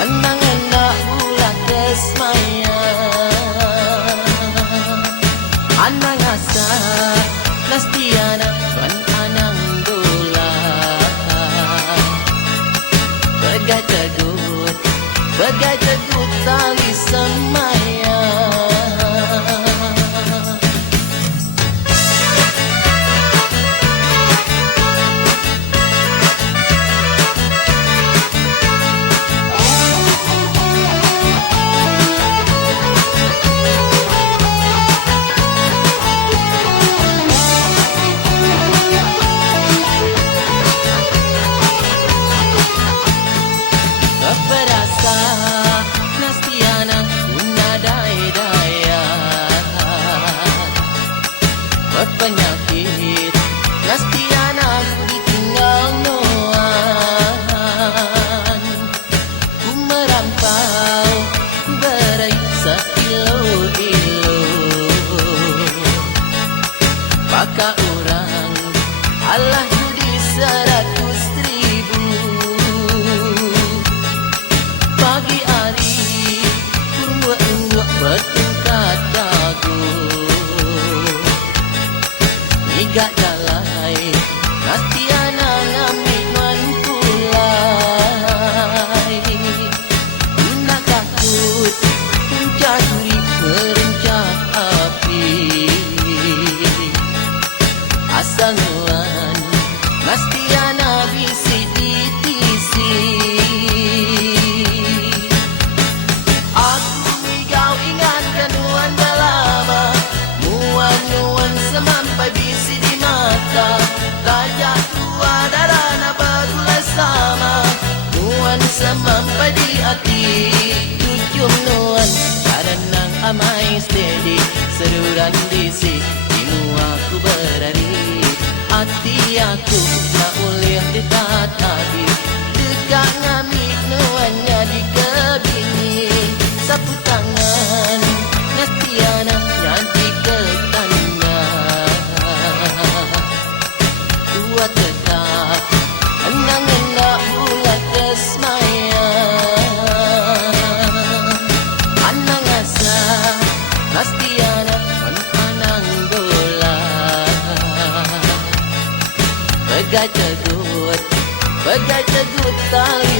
Pandang hendak bulat kesmaya, anang asa nastiana tuan anang dola. Bagai tegut tali semaya. Perasa nastiana guna daya-daya, berpenyakit nastiana ku ditinggal noan. Ku merampau, ku berai seilo-ilo, maka orang Allah judi 100.000. Pagi hari kurwa-urwa bertingkat dagu, hingga jalai nastiana ngambil mankulai. Guna takut punca duri merencah api, asal nuan nastiana bisi ditisi. Sampai bisi di mata, raja tua darana barulah sama. Nuan sampai di hati, tujuh nuan karenang amai steady. Seruran bisi, ilmu aku berari. Hati aku nak boleh dekat lagi, dekat ngamik nuannya di kebini. Sapu tangan, nastiana nyanyi ketan. Tetap anang hendak bulat kesmaya, anang asa nastiana tuan anang dola. Bagai tegut tali